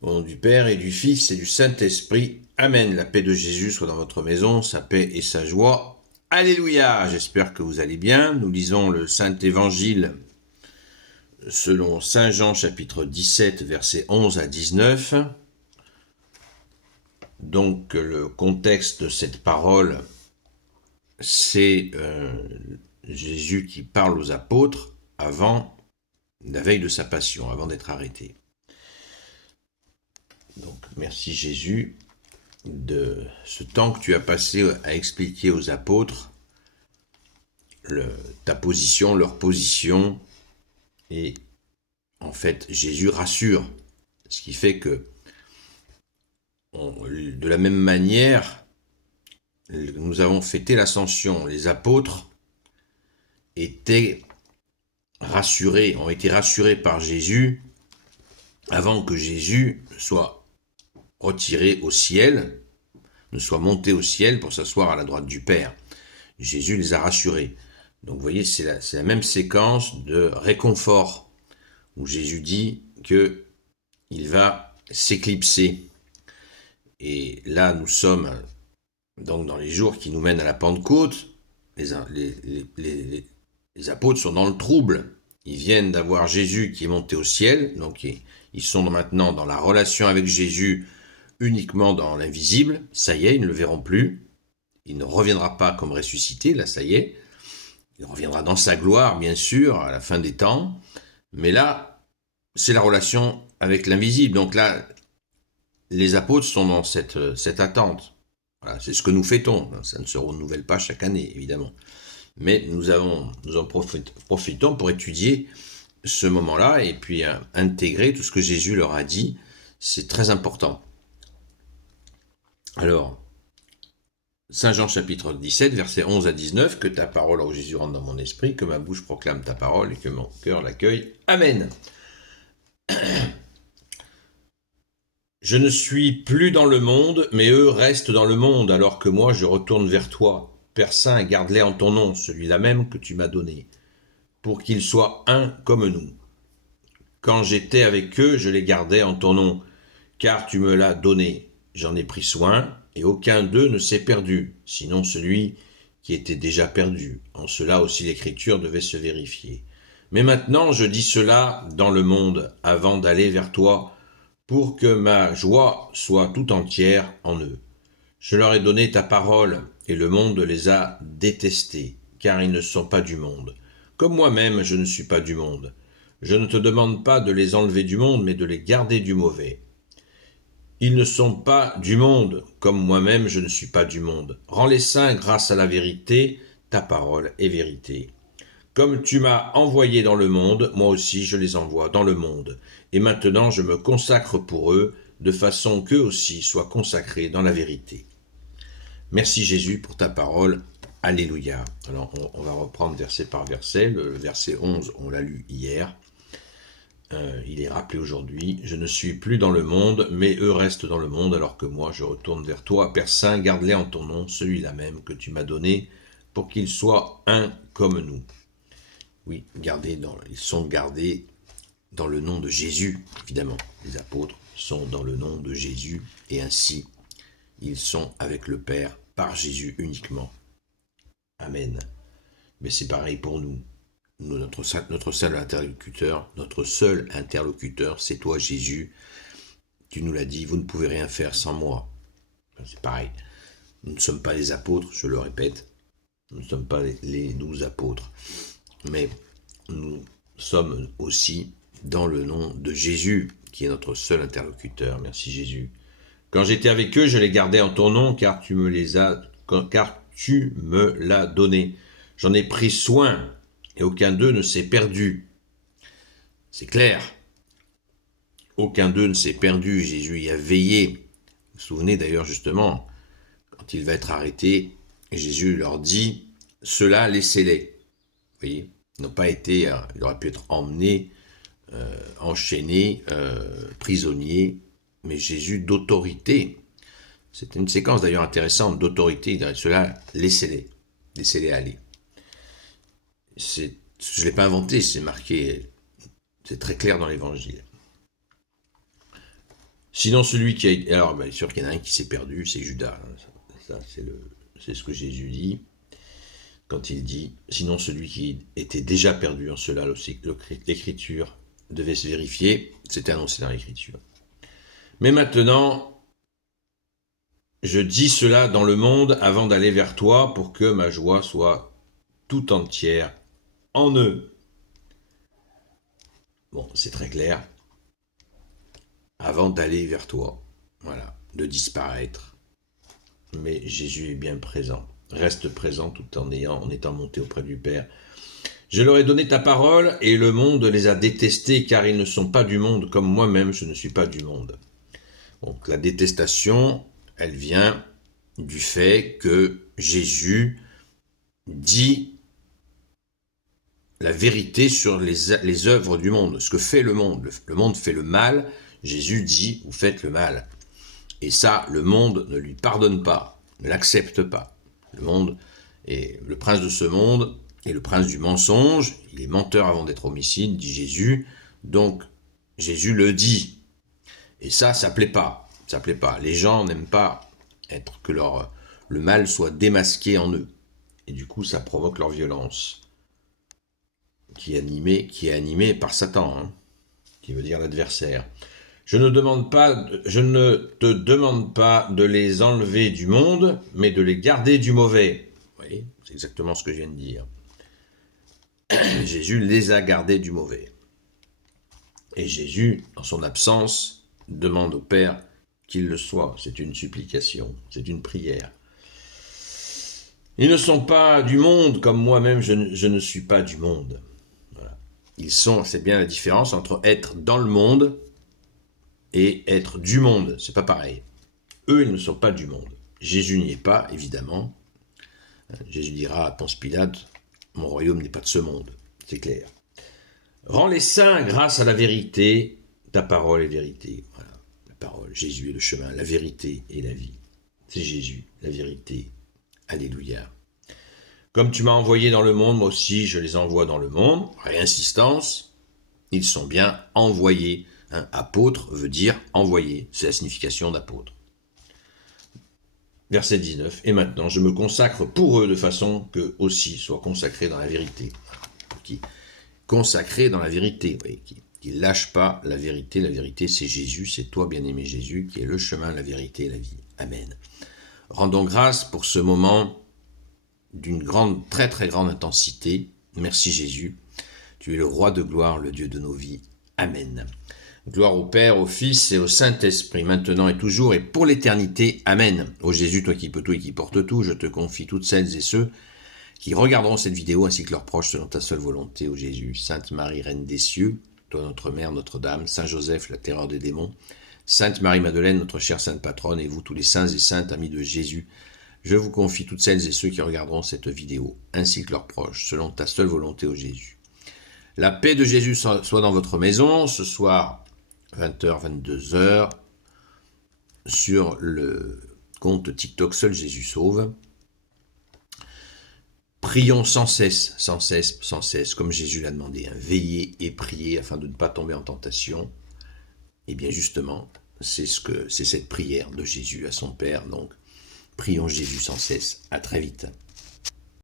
Au nom du Père et du Fils et du Saint-Esprit. Amen. La paix de Jésus soit dans votre maison, sa paix et sa joie. Alléluia. J'espère que vous allez bien. Nous lisons le Saint-Évangile selon Saint Jean chapitre 17 versets 11 à 19. Donc le contexte de cette parole, c'est Jésus qui parle aux apôtres avant la veille de sa passion, avant d'être arrêté. Donc merci Jésus de ce temps que tu as passé à expliquer aux apôtres ta position, leur position, et en fait Jésus rassure, ce qui fait que de la même manière, nous avons fêté l'ascension, les apôtres étaient rassurés, ont été rassurés par Jésus avant que Jésus soit retiré au ciel, ne soit monté au ciel pour s'asseoir à la droite du Père. Jésus les a rassurés. Donc vous voyez, c'est la même séquence de réconfort où Jésus dit qu'il va s'éclipser. Et là, nous sommes donc dans les jours qui nous mènent à la Pentecôte. Les apôtres sont dans le trouble. Ils viennent d'avoir Jésus qui est monté au ciel, donc ils sont maintenant dans la relation avec Jésus uniquement dans l'invisible. Ça y est, ils ne le verront plus. Il ne reviendra pas comme ressuscité, là ça y est. Il reviendra dans sa gloire, bien sûr, à la fin des temps. Mais là, c'est la relation avec l'invisible. Donc là, les apôtres sont dans cette attente. Voilà, c'est ce que nous fêtons. Ça ne se renouvelle pas chaque année, évidemment. Mais nous en profitons pour étudier ce moment-là et puis intégrer tout ce que Jésus leur a dit. C'est très important. Alors, Saint Jean chapitre 17, versets 11 à 19, que ta parole, ô Jésus, rentre dans mon esprit, que ma bouche proclame ta parole et que mon cœur l'accueille. Amen. Je ne suis plus dans le monde, mais eux restent dans le monde, alors que moi je retourne vers toi. Père Saint, garde-les en ton nom, celui-là même que tu m'as donné, pour qu'ils soient un comme nous. Quand j'étais avec eux, je les gardais en ton nom, car tu me l'as donné. J'en ai pris soin, et aucun d'eux ne s'est perdu, sinon celui qui était déjà perdu. En cela aussi l'Écriture devait se vérifier. Mais maintenant je dis cela dans le monde, avant d'aller vers toi, pour que ma joie soit tout entière en eux. Je leur ai donné ta parole, et le monde les a détestés, car ils ne sont pas du monde. Comme moi-même je ne suis pas du monde. Je ne te demande pas de les enlever du monde, mais de les garder du mauvais. Ils ne sont pas du monde, comme moi-même je ne suis pas du monde. Rends-les saints grâce à la vérité, ta parole est vérité. Comme tu m'as envoyé dans le monde, moi aussi je les envoie dans le monde. Et maintenant je me consacre pour eux, de façon qu'eux aussi soient consacrés dans la vérité. Merci Jésus pour ta parole. Alléluia. Alors on va reprendre verset par verset. Le verset 11, on l'a lu hier. Il est rappelé aujourd'hui. Je ne suis plus dans le monde, mais eux restent dans le monde, alors que moi je retourne vers toi. Père Saint, garde-les en ton nom, celui-là même que tu m'as donné, pour qu'ils soient un comme nous. Oui, ils sont gardés dans le nom de Jésus, évidemment. Les apôtres sont dans le nom de Jésus, et ainsi, ils sont avec le Père par Jésus uniquement. Amen. Mais c'est pareil pour nous. Notre seul interlocuteur, c'est toi Jésus. Tu nous l'as dit, vous ne pouvez rien faire sans moi. C'est pareil. Nous ne sommes pas les apôtres, je le répète. Nous ne sommes pas les 12 apôtres. Mais nous sommes aussi dans le nom de Jésus, qui est notre seul interlocuteur. Merci Jésus. Quand j'étais avec eux, je les gardais en ton nom, car tu me l'as donné. J'en ai pris soin, et aucun d'eux ne s'est perdu. C'est clair. Aucun d'eux ne s'est perdu. Jésus y a veillé. Vous vous souvenez d'ailleurs justement, quand il va être arrêté, Jésus leur dit, ceux-là, laissez-les. Vous voyez, ils n'ont pas été, il aurait pu être emmené, enchaîné, prisonnier, mais Jésus d'autorité. C'est une séquence d'ailleurs intéressante d'autorité. Ceux-là, laissez-les aller. Je ne l'ai pas inventé, c'est marqué, c'est très clair dans l'Évangile. Sinon celui qui a... Alors bien sûr qu'il y en a un qui s'est perdu, c'est Judas. Ça c'est ce que Jésus dit. Quand il dit, sinon celui qui était déjà perdu en cela, l'écriture devait se vérifier, c'était annoncé dans l'écriture. Mais maintenant, je dis cela dans le monde avant d'aller vers toi pour que ma joie soit tout entière en eux. Bon, c'est très clair. Avant d'aller vers toi, voilà, de disparaître. Mais Jésus est bien présent. Reste présent tout en étant monté auprès du Père. Je leur ai donné ta parole et le monde les a détestés car ils ne sont pas du monde comme moi-même je ne suis pas du monde. Donc la détestation, elle vient du fait que Jésus dit la vérité sur les œuvres du monde, ce que fait le monde. Le monde fait le mal, Jésus dit vous faites le mal. Et ça, le monde ne lui pardonne pas, ne l'accepte pas. Le monde est le prince de ce monde est le prince du mensonge, il est menteur avant d'être homicide, dit Jésus, donc Jésus le dit. Et ça plaît pas, ça plaît pas. Les gens n'aiment pas que le mal soit démasqué en eux. Et du coup, ça provoque leur violence, qui est animée par Satan, hein, qui veut dire l'adversaire. Je ne te demande pas de les enlever du monde, mais de les garder du mauvais. Vous voyez, c'est exactement ce que je viens de dire. Jésus les a gardés du mauvais. Et Jésus, en son absence, demande au Père qu'il le soit. C'est une supplication, c'est une prière. Ils ne sont pas du monde, comme moi-même je ne suis pas du monde. Voilà. C'est bien la différence entre être dans le monde et être du monde, c'est pas pareil. Eux, ils ne sont pas du monde. Jésus n'y est pas, évidemment. Jésus dira à Ponce Pilate, mon royaume n'est pas de ce monde, c'est clair. Rends les saints grâce à la vérité, ta parole est vérité. Voilà, la parole, Jésus est le chemin, la vérité et la vie. C'est Jésus, la vérité. Alléluia. Comme tu m'as envoyé dans le monde, moi aussi je les envoie dans le monde. Réinsistance, ils sont bien envoyés. Apôtre veut dire envoyé, c'est la signification d'apôtre. Verset 19, et maintenant je me consacre pour eux de façon qu'eux aussi soient consacrés dans la vérité. Consacrés dans la vérité, qui ne lâchent pas la vérité c'est Jésus, c'est toi bien-aimé Jésus, qui est le chemin, la vérité et la vie. Amen. Rendons grâce pour ce moment d'une très très grande intensité. Merci Jésus, tu es le roi de gloire, le Dieu de nos vies. Amen. Gloire au Père, au Fils et au Saint-Esprit, maintenant et toujours et pour l'éternité. Amen. Ô Jésus, toi qui peux tout et qui portes tout, je te confie toutes celles et ceux qui regarderont cette vidéo ainsi que leurs proches selon ta seule volonté, ô Jésus. Sainte Marie, Reine des cieux, toi notre Mère, Notre-Dame, Saint Joseph, la terreur des démons, Sainte Marie-Madeleine, notre chère Sainte Patronne, et vous tous les saints et saintes amis de Jésus, je vous confie toutes celles et ceux qui regarderont cette vidéo ainsi que leurs proches selon ta seule volonté, ô Jésus. La paix de Jésus soit dans votre maison ce soir, 20h, 22h, sur le compte TikTok Seul Jésus Sauve. Prions sans cesse, comme Jésus l'a demandé. Veillez et priez afin de ne pas tomber en tentation. Et bien justement, c'est cette prière de Jésus à son Père. Donc, prions Jésus sans cesse. À très vite.